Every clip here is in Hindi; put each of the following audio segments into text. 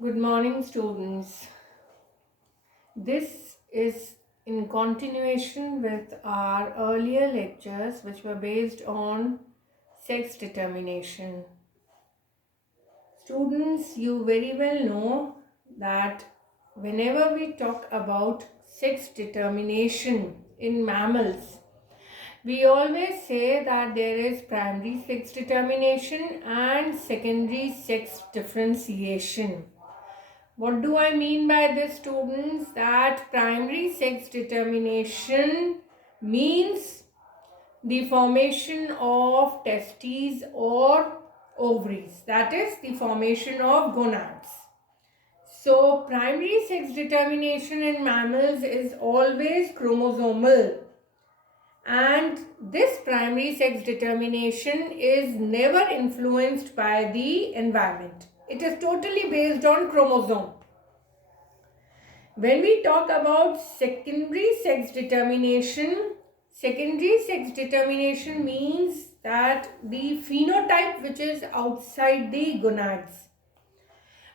Good morning, students. This is in continuation with our earlier lectures, which were based on sex determination. Students, you very well know that whenever we talk about sex determination in mammals, we always say that there is primary sex determination and secondary sex differentiation. What do I mean by this, students? That primary sex determination means the formation of testes or ovaries, that is the formation of gonads. So primary sex determination in mammals is always chromosomal, and this primary sex determination is never influenced by the environment. It is totally based on chromosome. When we talk about secondary sex determination means that the phenotype which is outside the gonads.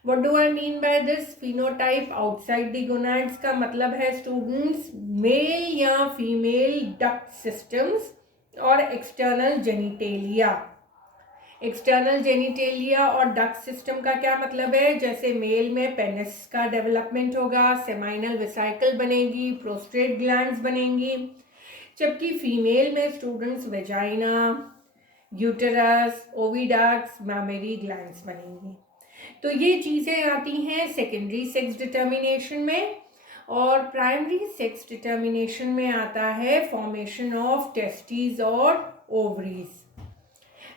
What do I mean by this phenotype outside the gonads? का मतलब है students male या female duct systems और external genitalia. एक्सटर्नल जेनिटेलिया और डक्ट सिस्टम का क्या मतलब है? जैसे मेल में पेनिस का डेवलपमेंट होगा, सेमाइनल वेसिकल बनेगी, प्रोस्टेट ग्लैंड्स बनेंगी, जबकि फीमेल में students vagina, uterus, oviducts, mammary glands बनेंगी. तो ये चीज़ें आती हैं सेकेंडरी सेक्स डिटर्मिनेशन में, और प्राइमरी सेक्स डिटर्मिनेशन में आता है फॉर्मेशन ऑफ टेस्टिस और ovaries.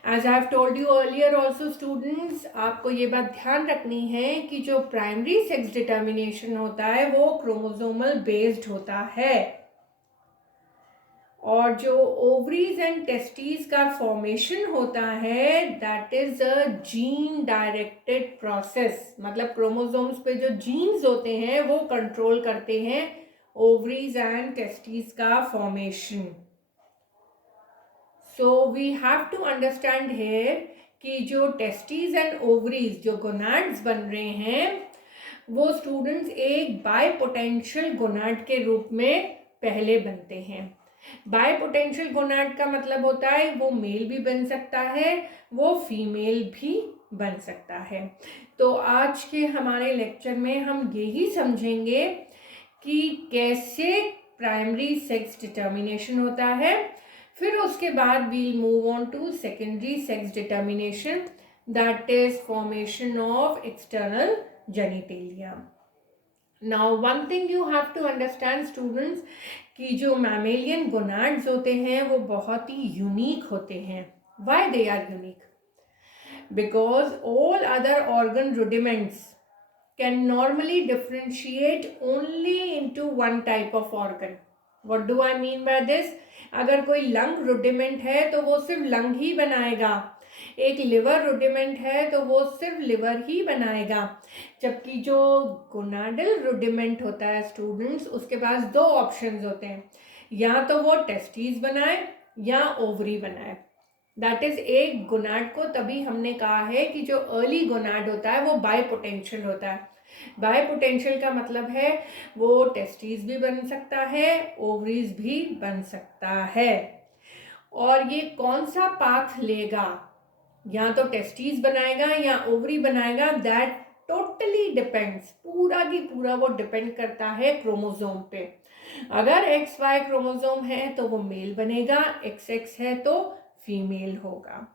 As I have told you earlier also students, आपको ये बात ध्यान रखनी है कि जो प्राइमरी सेक्स डिटर्मिनेशन होता है वो क्रोमोसोमल बेस्ड होता है, और जो ओवरीज एंड टेस्टिस का फॉर्मेशन होता है that is a gene directed process. मतलब क्रोमोसोम्स पे जो जीन्स होते हैं वो कंट्रोल करते हैं ओवरीज एंड टेस्टिस का formation. So we have to understand here कि जो टेस्टिस एंड ओवरीज जो गोनाड्स बन रहे हैं वो स्टूडेंट्स एक बायपोटेंशियल गोनाड के रूप में पहले बनते हैं. बायपोटेंशियल गोनाड का मतलब होता है वो मेल भी बन सकता है, वो फीमेल भी बन सकता है. तो आज के हमारे लेक्चर में हम यही समझेंगे कि कैसे प्राइमरी सेक्स डिटर्मिनेशन होता है. फिर उसके बाद we'll move on to secondary sex determination, that is formation of external genitalia. Now one thing you have to understand students कि जो mammalian gonads होते हैं वो बहुत ही यूनिक होते हैं. Why they are unique? Because all other organ rudiments can normally differentiate only into one type of organ. What do I mean by this? अगर कोई लंग रुडिमेंट है तो वो सिर्फ लंग ही बनाएगा, एक लिवर रुडिमेंट है तो वो सिर्फ लिवर ही बनाएगा, जबकि जो गोनाडल रुडिमेंट होता है स्टूडेंट्स उसके पास दो ऑप्शंस होते हैं, या तो वो टेस्टिस बनाए या ओवरी बनाए. दैट इज एक गोनाड को तभी हमने कहा है कि जो अर्ली गोनाड होता है वो बायपोटेंशियल होता है. बायपोटेंशियल का मतलब है वो टेस्टिस भी बन सकता है, ओवरीज भी बन सकता है. और ये कौन सा पाथ लेगा, या तो टेस्टिस बनाएगा या ओवरी बनाएगा, दैट टोटली डिपेंड्स, पूरा की पूरा वो डिपेंड करता है क्रोमोसोम पे. अगर XY क्रोमोसोम है तो वो मेल बनेगा, XX है तो फीमेल होगा.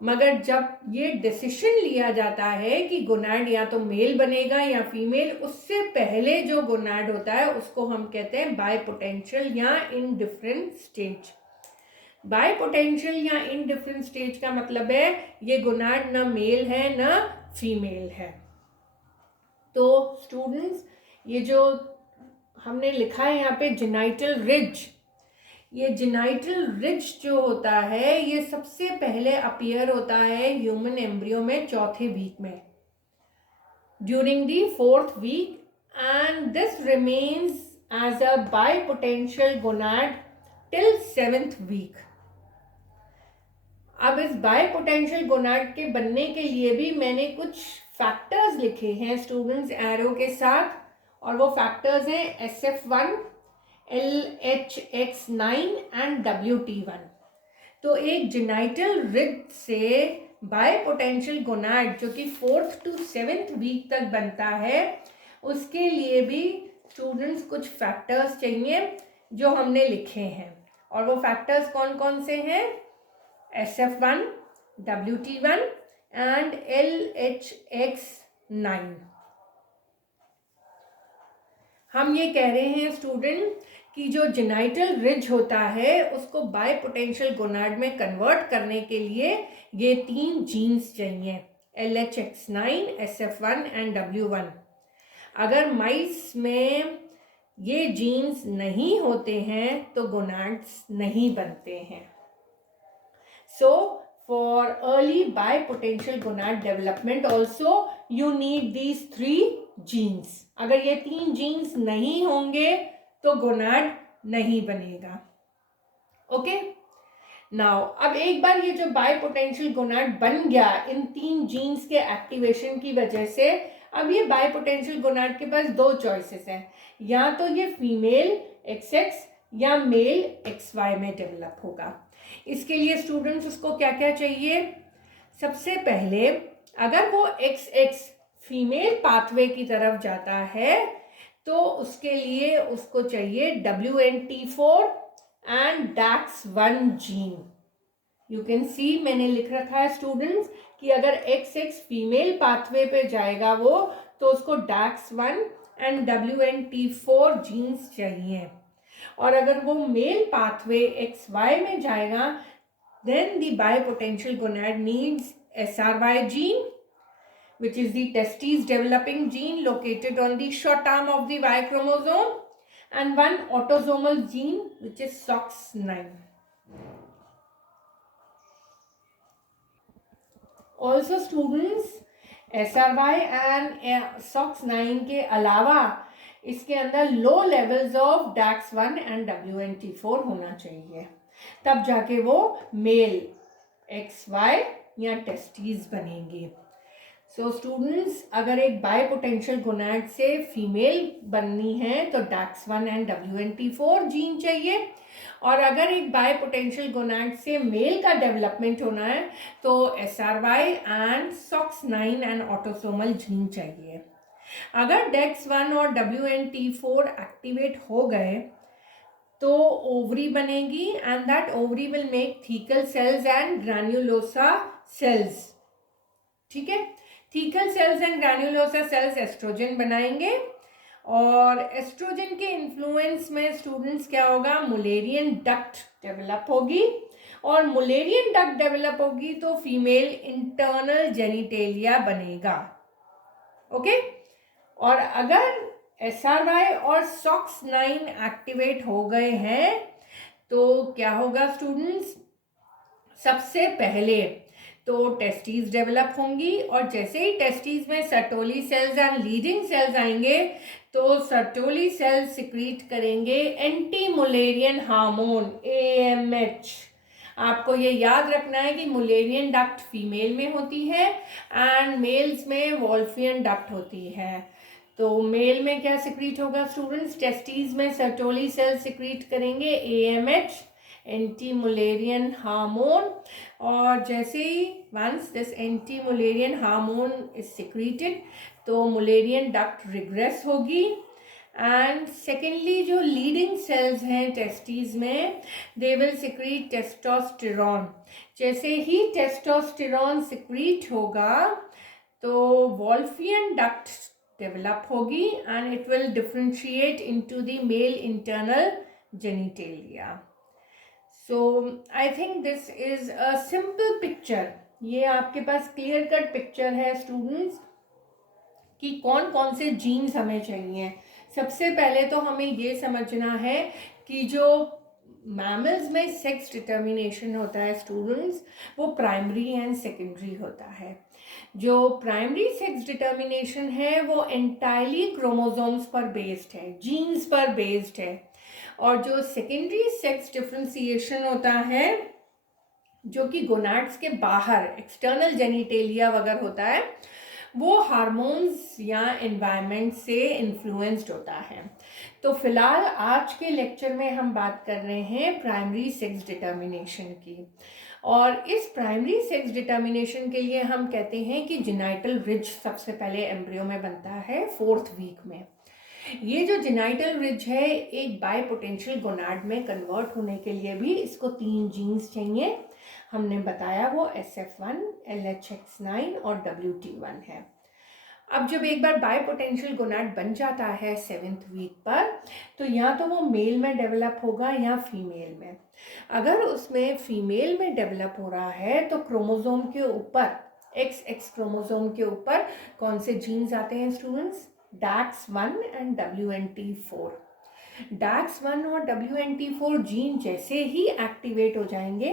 मगर जब ये डिसीजन लिया जाता है कि गोनाड या तो मेल बनेगा या फीमेल, उससे पहले जो गोनाड होता है उसको हम कहते हैं बायपोटेंशियल या इनडिफरेंट स्टेज. बायपोटेंशियल या इनडिफरेंट स्टेज का मतलब है ये गोनाड ना मेल है ना फीमेल है. तो स्टूडेंट्स ये जो हमने लिखा है यहाँ पे जेनाइटल रिज, ये जेनाइटल रिज जो होता है ये सबसे पहले अपीयर होता है ह्यूमन एम्ब्रियो में चौथे वीक में, during the 4th week, and this remains as a bipotential gonad till 7th week. अब इस बायपोटेंशियल गोनाड के बनने के लिए भी मैंने कुछ फैक्टर्स लिखे हैं स्टूडेंट्स एरो के साथ, और वो फैक्टर्स हैं SF1, LHX9 एंड WT1। तो एक जेनाइटल रिज से बायपोटेंशियल गोनाड जो कि 4th to 7th वीक तक बनता है, उसके लिए भी स्टूडेंट्स कुछ फैक्टर्स चाहिए जो हमने लिखे हैं। और वो फैक्टर्स कौन कौन से हैं? SF1, WT1 and LHX9। हम ये कह रहे हैं स्टूडेंट कि जो जेनाइटल रिज होता है उसको बायपोटेंशियल गोनाड में कन्वर्ट करने के लिए ये 3 जीन्स चाहिए, LHX9, SF1 एंड W1। अगर माइस में ये जीन्स नहीं होते हैं तो गोनाड्स नहीं बनते हैं। So for early bipotential gonad development also you need these 3 genes। अगर ये 3 जीन्स नहीं होंगे तो गोनाड नहीं बनेगा। ओके, नाउ अब एक बार ये जो बायपोटेंशियल गोनाड बन गया इन 3 जीन्स के एक्टिवेशन की वजह से, अब ये बायपोटेंशियल गोनाड के पास 2 चॉइसेस हैं, या तो ये फीमेल XX या मेल XY में डेवलप होगा। इसके लिए स्टूडेंट्स उसको क्या क्या चाहिए? सबसे पहले अगर वो XX फीमेल पाथवे की तरफ जाता है तो उसके लिए उसको चाहिए WNT4 and DAX1 gene. You can see मैंने लिख रखा है स्टूडेंट्स कि अगर XX फीमेल पाथवे पे जाएगा वो, तो उसको DAX1 एंड WNT4 जीन्स चाहिए। और अगर वो मेल पाथवे XY में जाएगा, then the bipotential gonad needs SRY gene, which is the testes developing gene located on the short arm of the Y chromosome, and one autosomal gene which is SOX9. Also students, SRY and SOX9 के अलावा इसके अंदर low levels of DAX1 and WNT4 होना चाहिए, तब जाके वो मेल XY या टेस्टीज बनेंगे। सो स्टूडेंट्स, अगर एक बायपोटेंशियल गोनाड से फीमेल बननी है तो DAX1 एंड WNT4 जीन चाहिए, और अगर एक बायपोटेंशियल गोनाड से मेल का डेवलपमेंट होना है तो SRY and SOX9 and autosomal gene चाहिए। अगर DAX1 और WNT4 एक्टिवेट हो गए तो ओवरी बनेगी, and that ovary will make thecal cells and granulosa cells. ठीक है, thecal cells and granulosa cells estrogen बनाएंगे, और एस्ट्रोजन के इन्फ्लुएंस में स्टूडेंट्स क्या होगा? मुलेरियन डक्ट डेवलप होगी, और मुलेरियन डक्ट डेवलप होगी तो फीमेल इंटरनल जेनिटेलिया बनेगा। ओके, और अगर SRY और SOX9 एक्टिवेट हो गए हैं तो क्या होगा स्टूडेंट्स? सबसे पहले तो टेस्टीज डेवलप होंगी, और जैसे ही टेस्टीज में Sertoli cells and leydig cells आएंगे तो सर्टोली सेल्स सिक्रीट करेंगे एंटी मुलेरियन हार्मोन AMH। आपको ये याद रखना है कि मुलेरियन डक्ट फीमेल में होती है एंड मेल्स में वोल्फियन डक्ट होती है। तो मेल में क्या सिक्रीट होगा स्टूडेंट्स? टेस्टीज में सर्टोली सेल्स सिक्रीट करेंगे AMH, एंटी मुलेरियन हार्मोन, और जैसे ही once this anti Mullerian hormone is secreted तो मुलेरियन डक्ट रिग्रेस होगी। एंड सेकेंडली जो लीडिंग सेल्स हैं टेस्टीज में, दे विल सिक्रीट टेस्टोस्टेरॉन। जैसे ही टेस्टोस्टेरॉन सिक्रीट होगा तो वोल्फियन डक्ट डेवलप होगी and it will differentiate into the mail internal genitalia. So I think this is a simple picture. ये आपके पास क्लियर कट पिक्चर है स्टूडेंट्स कि कौन कौन से जीन्स हमें चाहिए। सबसे पहले तो हमें ये समझना है कि जो मैमल्स में सेक्स डिटर्मिनेशन होता है स्टूडेंट्स, वो प्राइमरी एंड सेकेंडरी होता है। जो प्राइमरी सेक्स डिटर्मिनेशन है वो एंटायरली क्रोमोसोम्स पर बेस्ड है, जीन्स पर बेस्ड है, और जो सेकेंडरी सेक्स डिफरेंशिएशन होता है जो कि गोनाड्स के बाहर एक्सटर्नल जेनिटेलिया वगैरह होता है, वो हार्मोन्स या एनवायरनमेंट से इन्फ्लुएंस्ड होता है। तो फिलहाल आज के लेक्चर में हम बात कर रहे हैं प्राइमरी सेक्स डिटर्मिनेशन की। और इस प्राइमरी सेक्स डिटर्मिनेशन के लिए हम कहते हैं कि जेनाइटल रिज सबसे पहले एम्ब्रियो में बनता है 4th वीक में। ये जो जेनाइटल रिज है एक बाय पोटेंशियल गोनाड में कन्वर्ट होने के लिए भी इसको 3 जीन्स चाहिए। हमने बताया वो SF1, LHX9 और WT1 है। अब जब एक बार बाय पोटेंशियल गोनाड बन जाता है 7th वीक पर, तो या तो वो मेल में डेवलप होगा या फीमेल में। अगर उसमें फीमेल में डेवलप हो रहा है तो क्रोमोसोम के ऊपर, XX क्रोमोसोम के ऊपर कौन से जीन्स आते हैं students? DAX1 and WNT4। DAX1 और WNT4 जीन जैसे ही एक्टिवेट हो जाएंगे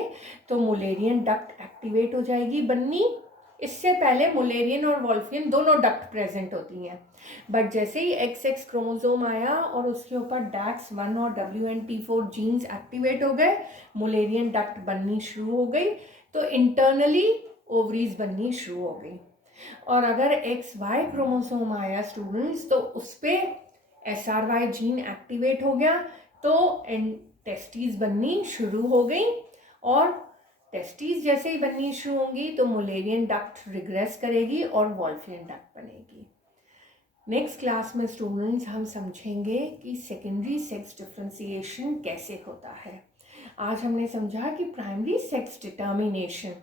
तो मुलेरियन डक्ट एक्टिवेट हो जाएगी बननी। इससे पहले मुलेरियन और वोल्फियन दोनों डक्ट प्रेजेंट होती हैं, बट जैसे ही XX क्रोमोसोम आया और उसके ऊपर DAX1 और WNT4 जीन्स एक्टिवेट हो गए, मुलेरियन डक्ट बननी शुरू हो गई, तो इंटरनली ओवरीज बननी शुरू हो गई। और अगर XY क्रोमोसोम आया स्टूडेंट्स, तो उस पर SRY जीन एक्टिवेट हो गया, तो टेस्टीज बननी शुरू हो गई। और टेस्टीज जैसे ही बननी शुरू होंगी तो मुलेरियन डक्ट रिग्रेस करेगी और वोल्फियन डक्ट बनेगी। नेक्स्ट क्लास में स्टूडेंट्स हम समझेंगे कि सेकेंडरी सेक्स डिफरेंशिएशन कैसे होता है। आज हमने समझा कि primary sex determination,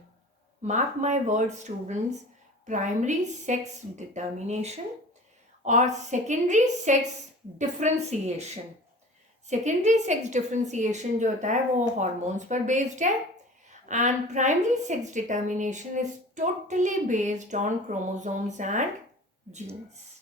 mark my word students, primary sex determination और secondary sex differentiation. Secondary sex differentiation जो होता है वो हॉर्मोन्स पर बेस्ड है, and primary sex determination is totally based on chromosomes and genes.